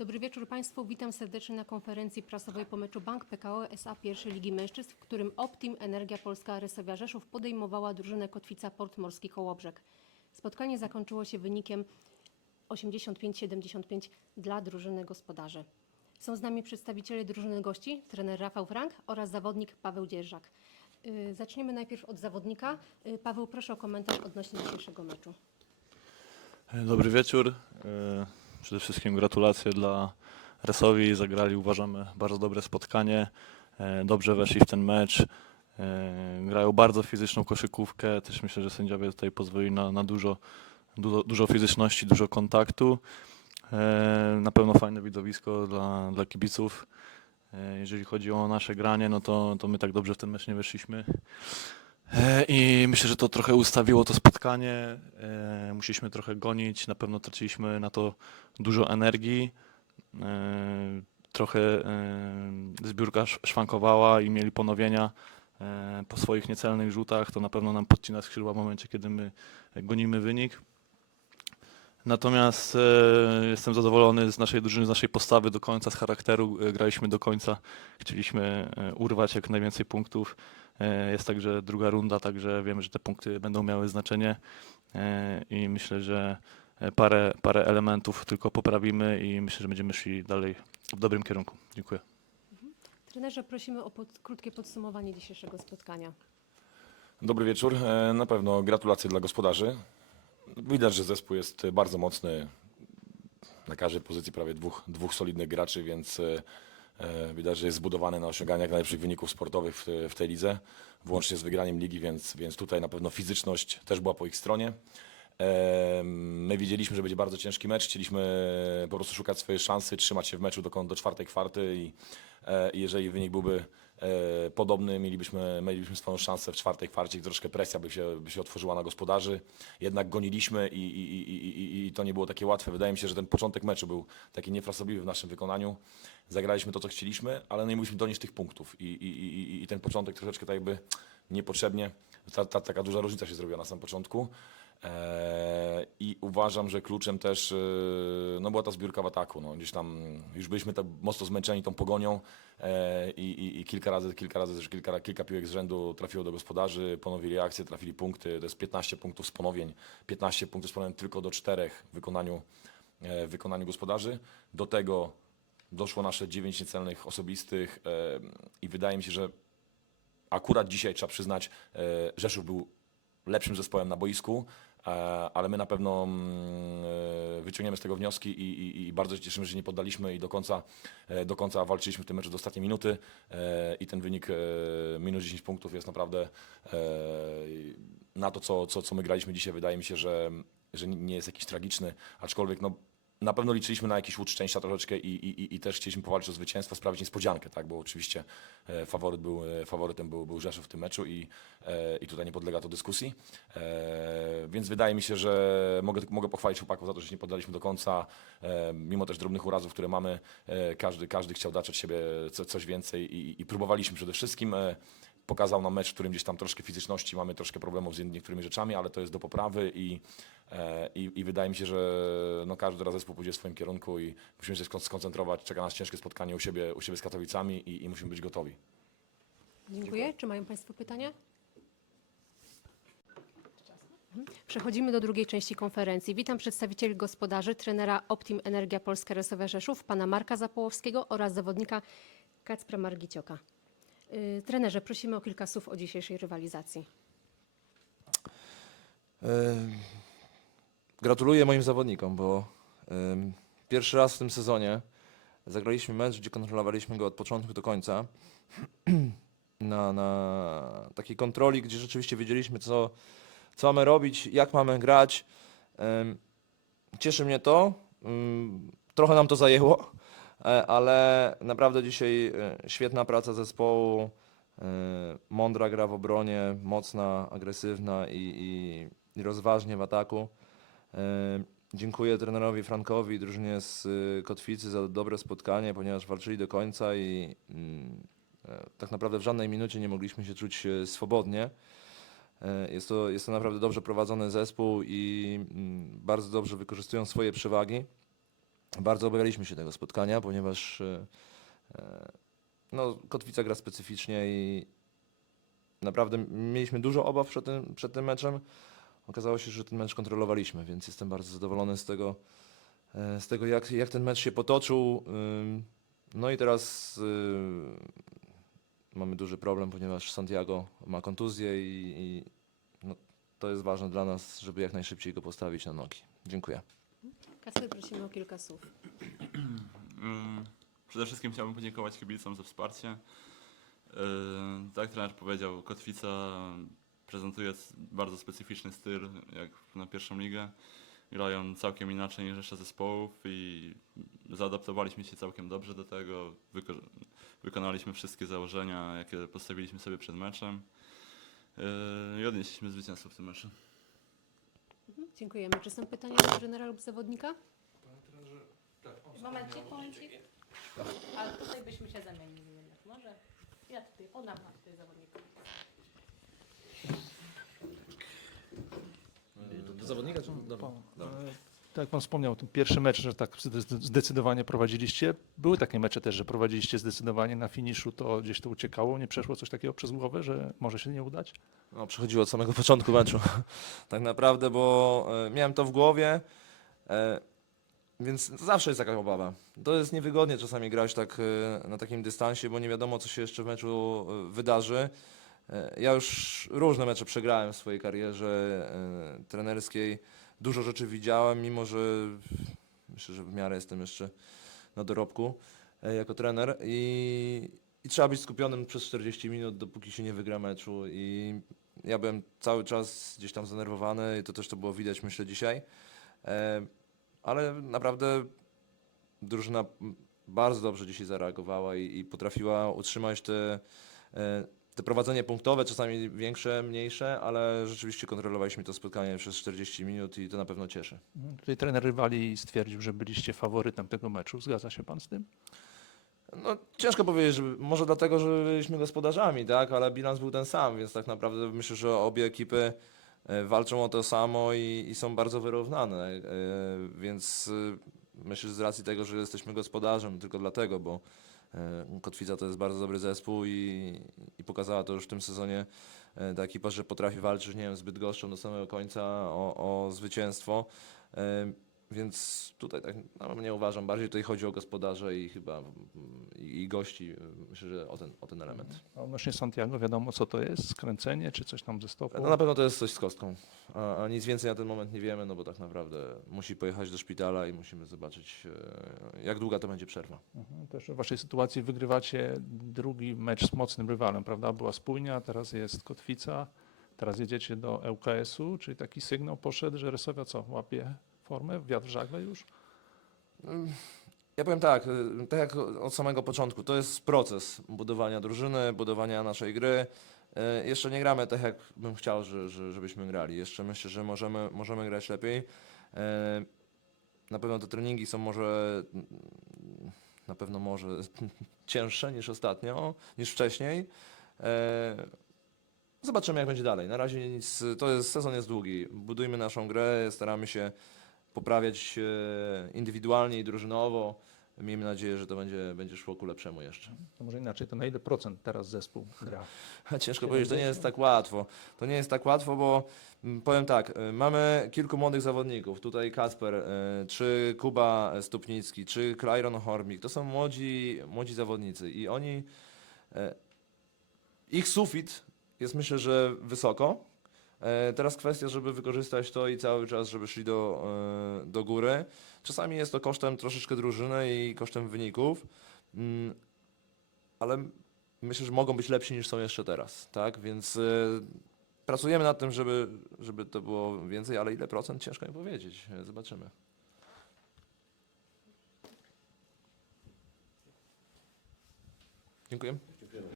Dobry wieczór Państwu. Witam serdecznie na konferencji prasowej po meczu Bank PKO SA pierwszej Ligi Mężczyzn, w którym Optim Energia Polska Resowia Rzeszów podejmowała drużynę Kotwica Port Morski Kołobrzeg. Spotkanie zakończyło się wynikiem 85-75 dla drużyny gospodarzy. Są z nami przedstawiciele drużyny gości, trener Rafał Frank oraz zawodnik Paweł Dzierżak. Yy, Zaczniemy najpierw od zawodnika. Yy, Paweł, proszę o komentarz odnośnie dzisiejszego meczu. Dobry wieczór. Przede wszystkim gratulacje dla Resowi. Zagrali, uważamy, bardzo dobre spotkanie. E, Dobrze weszli w ten mecz. E, Grają bardzo fizyczną koszykówkę. Też myślę, że sędziowie tutaj pozwolili na, na dużo, dużo, dużo fizyczności, dużo kontaktu. E, Na pewno fajne widowisko dla, dla kibiców. Jeżeli chodzi o nasze granie, no to, to my tak dobrze w ten mecz nie weszliśmy. E, I myślę, że to trochę ustawiło to spotkanie. E, Musieliśmy trochę gonić, na pewno traciliśmy na to dużo energii. E, Trochę zbiórka sz- szwankowała i mieli ponowienia po swoich niecelnych rzutach. To na pewno nam podcina skrzydła w momencie, kiedy my gonimy wynik. Natomiast jestem zadowolony z naszej drużyny, z naszej postawy do końca, z charakteru. Graliśmy do końca, chcieliśmy urwać jak najwięcej punktów. E, Jest także druga runda, także wiemy, że te punkty będą miały znaczenie e, i myślę, że e, parę, parę elementów tylko poprawimy i myślę, że będziemy szli dalej w dobrym kierunku. Dziękuję. Trenerze, prosimy o pod, krótkie podsumowanie dzisiejszego spotkania. Dobry wieczór. Na pewno gratulacje dla gospodarzy. Widać, że zespół jest bardzo mocny. Na każdej pozycji prawie dwóch, dwóch solidnych graczy, więc widać, że jest zbudowany na osiąganie jak najlepszych wyników sportowych w, w tej lidze, włącznie z wygraniem ligi, więc, więc tutaj na pewno fizyczność też była po ich stronie. E, My wiedzieliśmy, że będzie bardzo ciężki mecz. Chcieliśmy po prostu szukać swojej szansy, trzymać się w meczu do, do czwartej kwarty i, e, jeżeli wynik byłby e, podobny, mielibyśmy, mielibyśmy swoją szansę w czwartej kwarcie, gdzie troszkę presja by się, by się otworzyła na gospodarzy. Jednak goniliśmy i, i, i, i, i to nie było takie łatwe. Wydaje mi się, że ten początek meczu był taki niefrasobliwy w naszym wykonaniu. Zagraliśmy to, co chcieliśmy, ale nie mogliśmy donieść tych punktów i, i, i, i- i ten początek troszeczkę tak jakby niepotrzebnie, ta, ta, taka duża różnica się zrobiła na samym początku. Eee, I uważam, że kluczem też e, no była ta zbiórka w ataku. No, gdzieś tam już byliśmy tak mocno zmęczeni tą pogonią e, i, i, i kilka razy, kilka razy też kilka, kilka piłek z rzędu trafiło do gospodarzy, ponowili akcję, trafili punkty. To jest 15 punktów z ponowień, 15 punktów z ponowień tylko do czterech w wykonaniu, e, w wykonaniu gospodarzy. Do tego doszło nasze 9 niecelnych osobistych e, i wydaje mi się, że akurat dzisiaj trzeba przyznać, e, Rzeszów był lepszym zespołem na boisku, e, ale my na pewno mm, e, wyciągniemy z tego wnioski i, i, i bardzo się cieszymy, że nie poddaliśmy i do końca, e, do końca walczyliśmy w tym meczu do ostatniej minuty e, i ten wynik e, minus 10 punktów jest naprawdę e, na to, co, co, co my graliśmy dzisiaj, wydaje mi się, że, że nie jest jakiś tragiczny, aczkolwiek no, na pewno liczyliśmy na jakiś łód szczęścia troszeczkę i, i, i- też chcieliśmy powalczyć o zwycięstwo, sprawić niespodziankę, tak? bo oczywiście e, faworyt był, e, faworytem był, był Rzeszów w tym meczu i, e, i tutaj nie podlega to dyskusji. E, więc wydaje mi się, że mogę, mogę pochwalić chłopaków za to, że się nie poddaliśmy do końca, e, mimo też drobnych urazów, które mamy. E, każdy, każdy chciał dać od siebie co, coś więcej i, i próbowaliśmy przede wszystkim. E, pokazał nam mecz, w którym gdzieś tam troszkę fizyczności, mamy troszkę problemów z niektórymi rzeczami, ale to jest do poprawy i, e, i, i wydaje mi się, że no każdy raz zespół pójdzie w swoim kierunku i musimy się skon- skoncentrować. Czeka nas ciężkie spotkanie u siebie, u siebie z Katowicami i, i musimy być gotowi. Dziękuję. Czy mają Państwo pytania? Przechodzimy do drugiej części konferencji. Witam przedstawicieli gospodarzy, trenera Optim Energia Polska Resowia Rzeszów, pana Marka Zapołowskiego oraz zawodnika Kacpra Margicioka. Yy, trenerze, prosimy o kilka słów o dzisiejszej rywalizacji. Gratuluję moim zawodnikom, bo pierwszy raz w tym sezonie zagraliśmy mecz, gdzie kontrolowaliśmy go od początku do końca. Na, na takiej kontroli, gdzie rzeczywiście wiedzieliśmy, co, co mamy robić, jak mamy grać. Cieszy mnie to. Trochę nam to zajęło, ale naprawdę dzisiaj e, świetna praca zespołu. e, Mądra gra w obronie, mocna, agresywna i, i, i rozważnie w ataku. E, Dziękuję trenerowi Frankowi i drużynie z Kotwicy za dobre spotkanie, ponieważ walczyli do końca i mm, e, tak naprawdę w żadnej minucie nie mogliśmy się czuć e, swobodnie. E, Jest to, jest to naprawdę dobrze prowadzony zespół i mm, bardzo dobrze wykorzystują swoje przewagi. Bardzo obawialiśmy się tego spotkania, ponieważ e, e, no, Kotwica gra specyficznie i naprawdę mieliśmy dużo obaw przed tym, przed tym meczem. Okazało się, że ten mecz kontrolowaliśmy, więc jestem bardzo zadowolony z tego, e, z tego jak, jak ten mecz się potoczył. No i teraz y, mamy duży problem, ponieważ Santiago ma kontuzję i, i no, to jest ważne dla nas, żeby jak najszybciej go postawić na nogi. Dziękuję. Kasper, prosimy o kilka słów. Mm, Przede wszystkim chciałbym podziękować kibicom za wsparcie. Yy, Tak jak trener powiedział, Kotwica prezentuje bardzo specyficzny styl, jak na pierwszą ligę. Grają całkiem inaczej niż reszta zespołów i zaadaptowaliśmy się całkiem dobrze do tego. Wyko- wykonaliśmy wszystkie założenia, jakie postawiliśmy sobie przed meczem. Yy, I odnieśliśmy zwycięstwo w tym meczu. Dziękujemy. Czy są pytania do trenera lub zawodnika? Momencik, momencik. Ale tutaj byśmy się zamienili jednak. Może ja tutaj podam, a tutaj zawodnika. Do zawodnika czy do Tak jak Pan wspomniał, ten pierwszy mecz, że tak zde- zdecydowanie prowadziliście. Były takie mecze też, że prowadziliście zdecydowanie na finiszu, to gdzieś to uciekało. Nie przeszło coś takiego przez głowę, że może się nie udać? No, przychodziło od samego początku meczu. tak naprawdę, bo e, miałem to w głowie, e, więc zawsze jest jakaś obawa. To jest niewygodnie czasami grać tak e, na takim dystansie, bo nie wiadomo, co się jeszcze w meczu wydarzy. Ja już różne mecze przegrałem w swojej karierze trenerskiej. Dużo rzeczy widziałem, mimo że myślę, że w miarę jestem jeszcze na dorobku e, jako trener. I, i trzeba być skupionym przez 40 minut, dopóki się nie wygra meczu. I ja byłem cały czas gdzieś tam zdenerwowany i to też to było widać myślę dzisiaj, e, ale naprawdę drużyna bardzo dobrze dzisiaj zareagowała i, i potrafiła utrzymać te, e, te prowadzenie punktowe, czasami większe, mniejsze, ale rzeczywiście kontrolowaliśmy to spotkanie przez 40 minut i to na pewno cieszy. Mhm. Tutaj trener rywali stwierdził, że byliście faworytem tego meczu. Zgadza się Pan z tym? No, ciężko powiedzieć, że może dlatego, że byliśmy gospodarzami, tak, ale bilans był ten sam, więc tak naprawdę myślę, że obie ekipy e, walczą o to samo i, i są bardzo wyrównane, e, więc e, myślę, że z racji tego, że jesteśmy gospodarzem, tylko dlatego, bo Kotwica to jest bardzo dobry zespół i, i pokazała to już w tym sezonie e, ta ekipa, że potrafi walczyć, nie wiem, z Bydgoszczą do samego końca o, o zwycięstwo. Więc tutaj tak no, nie uważam, bardziej tutaj chodzi o gospodarze i chyba mm, i, i gości. Myślę, że o ten, o ten element. A odnośnie Santiago wiadomo co to jest? Skręcenie czy coś tam ze stopu? No na pewno to jest coś z kostką, a, a nic więcej na ten moment nie wiemy, no bo tak naprawdę musi pojechać do szpitala i musimy zobaczyć, e, jak długa to będzie przerwa. Mhm. Też w Waszej sytuacji wygrywacie drugi mecz z mocnym rywalem, prawda? Była spójnia, teraz jest Kotwica, teraz jedziecie do ŁKS-u, czyli taki sygnał poszedł, że Resowia co, łapie formę, wiatr w żagle już? Ja powiem tak, y, tak jak od samego początku, to jest proces budowania drużyny, budowania naszej gry. Y, Jeszcze nie gramy tak, jak bym chciał, że, że, żebyśmy grali. Jeszcze myślę, że możemy, możemy grać lepiej. Y, Na pewno te treningi są może, mm, na pewno może cięższe niż ostatnio, niż wcześniej. Zobaczymy, jak będzie dalej. Na razie nic, to jest, sezon jest długi. Budujmy naszą grę, staramy się poprawiać e, indywidualnie i drużynowo. Miejmy nadzieję, że to będzie, będzie szło ku lepszemu jeszcze. To może inaczej, to na ile procent teraz zespół gra? Ciężko powiedzieć, to nie jest tak łatwo. To nie jest tak łatwo, bo mm, powiem tak, e, mamy kilku młodych zawodników. Tutaj Kasper, e, czy Kuba Stupnicki, czy Klajron Hormik. To są młodzi, młodzi zawodnicy i oni, ich sufit jest myślę, że wysoko. E, Teraz kwestia, żeby wykorzystać to i cały czas, żeby szli do, e, do góry. Czasami jest to kosztem troszeczkę drużyny i kosztem wyników, mm, ale myślę, że mogą być lepsi niż są jeszcze teraz, tak? Więc e, pracujemy nad tym, żeby, żeby to było więcej, ale ile procent ciężko mi powiedzieć. Zobaczymy. Dziękuję.